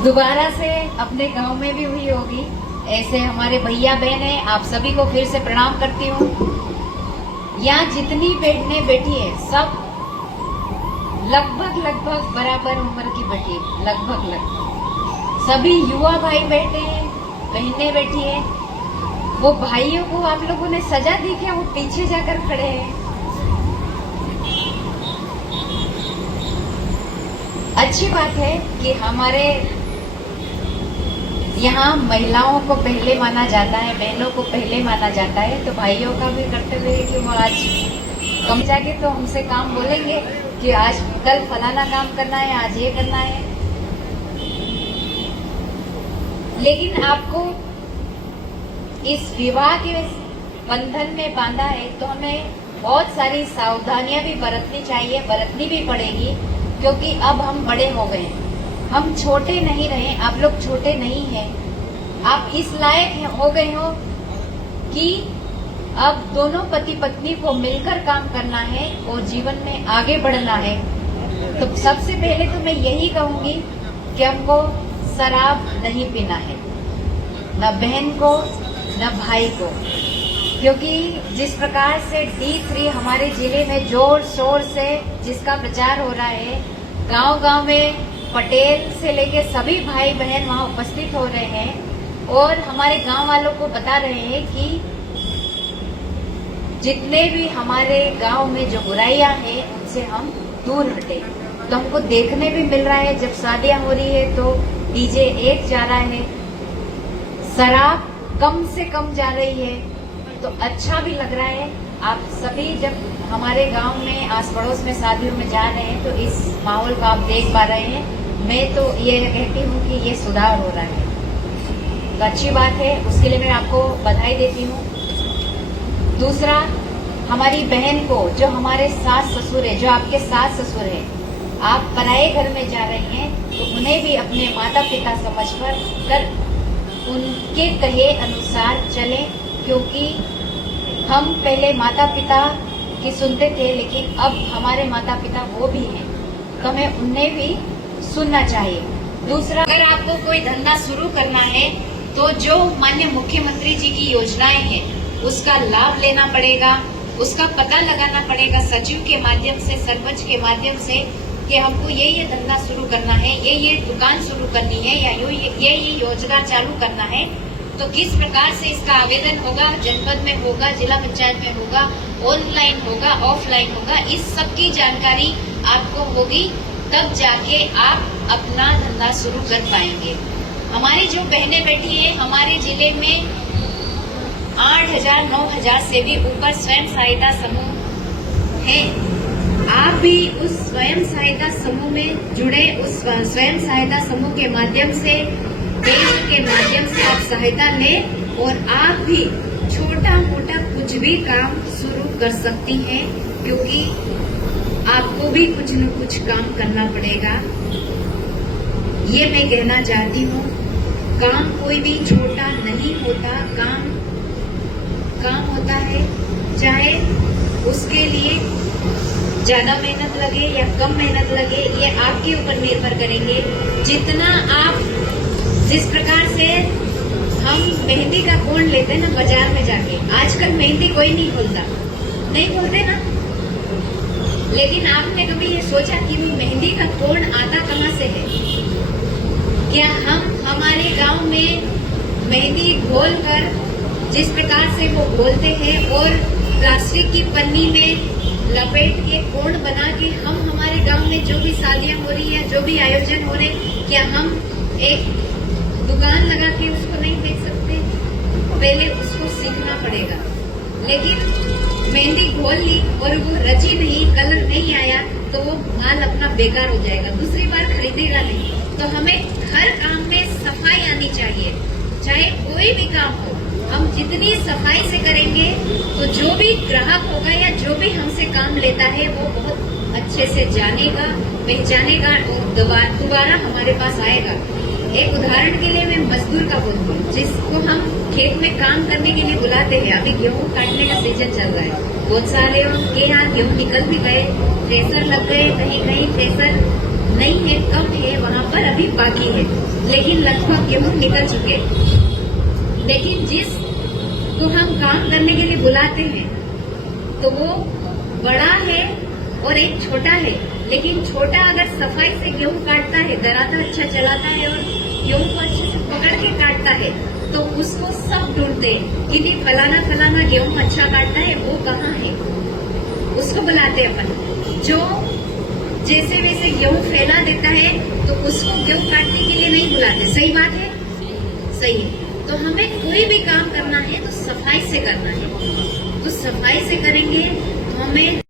दोबारा से अपने गांव में भी हुई होगी। ऐसे हमारे भैया बहन हैं, आप सभी को फिर से प्रणाम करती हूँ। यहाँ जितनी बहनें बैठी है सब लगभग बराबर उम्र की बैठी है, लगभग सभी युवा भाई बैठे हैं, बहनें बैठी है। वो भाइयों को आप लोगों ने सजा दी क्या? वो पीछे जाकर खड़े हैं। अच्छी बात है कि हमारे यहाँ महिलाओं को पहले माना जाता है, बहनों को पहले माना जाता है, तो भाइयों का भी कर्तव्य है कि वो आज कम जाके तो हमसे काम बोलेंगे कि आज कल फलाना काम करना है, आज ये करना है। लेकिन आपको इस विवाह के बंधन में बांधा है तो हमें बहुत सारी सावधानियां भी बरतनी चाहिए, बरतनी भी पड़ेगी, क्योंकि अब हम बड़े हो गए हैं। हम छोटे नहीं रहे, आप लोग छोटे नहीं हैं। आप इस लायक हो गए हो कि अब दोनों पति पत्नी को मिलकर काम करना है और जीवन में आगे बढ़ना है। तो सबसे पहले तो मैं यही कहूंगी कि हमको शराब नहीं पीना है, न बहन को न भाई को, क्योंकि जिस प्रकार से D3 हमारे जिले में जोर शोर से जिसका प्रचार हो रहा है, गांव-गांव में पटेल से लेके सभी भाई बहन वहां उपस्थित हो रहे हैं और हमारे गांव वालों को बता रहे हैं कि जितने भी हमारे गांव में जो बुराइयां हैं उनसे हम दूर हटे। तो हमको देखने भी मिल रहा है जब शादियां हो रही है तो डीजे 1 जा रहा है, शराब कम से कम जा रही है, तो अच्छा भी लग रहा है। आप सभी जब हमारे गांव में आस पड़ोस में शादियों में जा रहे हैं तो इस माहौल को आप देख पा रहे हैं। मैं तो ये कहती हूँ कि ये सुधार हो रहा है, तो अच्छी बात है, उसके लिए मैं आपको बधाई देती हूँ। दूसरा, हमारी बहन को जो हमारे सास ससुर है, जो आपके सास ससुर है, आप पराये घर में जा रही हैं तो उन्हें भी अपने माता पिता समझकर उनके कहे अनुसार चलें, क्योंकि हम पहले माता पिता की सुनते थे लेकिन अब हमारे माता पिता वो भी हैं, तो हमें उन्हें भी सुनना चाहिए। दूसरा, अगर आपको कोई धंधा शुरू करना है तो जो माननीय मुख्यमंत्री जी की योजनाएं हैं उसका लाभ लेना पड़ेगा, उसका पता लगाना पड़ेगा सचिव के माध्यम से, सरपंच के माध्यम से कि हमको ये धंधा शुरू करना है, ये दुकान शुरू करनी है या ये योजना चालू करना है। तो किस प्रकार से इसका आवेदन होगा, जनपद में होगा, जिला पंचायत में होगा, ऑनलाइन होगा, ऑफलाइन होगा, इस सब की जानकारी आपको होगी, तब जाके आप अपना धंधा शुरू कर पाएंगे। हमारी जो बहनें बैठी है, हमारे जिले में 8,000-9,000 से भी ऊपर स्वयं सहायता समूह है। आप भी उस स्वयं सहायता समूह में जुड़े, उस स्वयं सहायता समूह के माध्यम से, बैंक के माध्यम से आप सहायता लें और आप भी छोटा मोटा कुछ भी काम शुरू कर सकती हैं, क्योंकि आपको भी कुछ न कुछ काम करना पड़ेगा। ये मैं कहना चाहती हूँ, काम कोई भी छोटा नहीं होता, काम होता है, चाहे उसके लिए ज्यादा मेहनत लगे या कम मेहनत लगे, ये आपके ऊपर निर्भर करेंगे। जितना आप, जिस प्रकार से हम मेहंदी का कोण लेते हैं ना बाजार में जाके, आजकल मेहंदी कोई नहीं खोलते ना, लेकिन आपने कभी ये सोचा कि वो मेहंदी का कोण आता कहाँ से है? क्या हम हमारे गांव में मेहंदी घोल कर जिस प्रकार से वो घोलते हैं और प्लास्टिक की पन्नी में लपेट के कोण बना के हम हमारे गांव में जो भी शादियां हो रही है, जो भी आयोजन हो रहे, क्या हम एक दुकान लगा के उसको नहीं बेच सकते? पहले उसको सीखना पड़ेगा। लेकिन मेहंदी घोल ली और वो रची नहीं, कलर नहीं आया, तो वो माल अपना बेकार हो जाएगा, दूसरी बार खरीदेगा नहीं। तो हमें हर काम में सफाई आनी चाहिए, चाहे कोई भी काम हो। हम जितनी सफाई से करेंगे तो जो भी ग्राहक होगा या जो भी हमसे काम लेता है वो बहुत अच्छे से जानेगा, पहचानेगा और दोबारा हमारे पास आएगा। एक उदाहरण के लिए मैं मजदूर का बोलती हूँ, जिसको हम खेत में काम करने के लिए बुलाते हैं। अभी गेहूं काटने का सीजन चल रहा है, बहुत सारे के यहाँ गेहूं निकल भी गए, थ्रेसर लग गए, कहीं कहीं थ्रेसर नहीं है, कम है, वहाँ पर अभी बाकी है, लेकिन लगभग गेहूं निकल चुके हैं। लेकिन जिस को हम काम करने के लिए बुलाते हैं तो वो बड़ा है और एक छोटा है, लेकिन छोटा अगर सफाई से गेहूं काटता है, दराता अच्छा चलाता है और गेहूं को अच्छे से पकड़ के काटता है, तो उसको सब ढूंढते हैं कि भी फलाना फलाना गेहूं अच्छा काटता है, वो कहाँ है, उसको बुलाते हैं अपन। जो जैसे वैसे गेहूं फैला देता है तो उसको गेहूं काटने के लिए नहीं बुलाते। सही बात है? सही है। तो हमें कोई भी काम करना है तो सफाई से करना है, तो सफाई से करेंगे तो हमें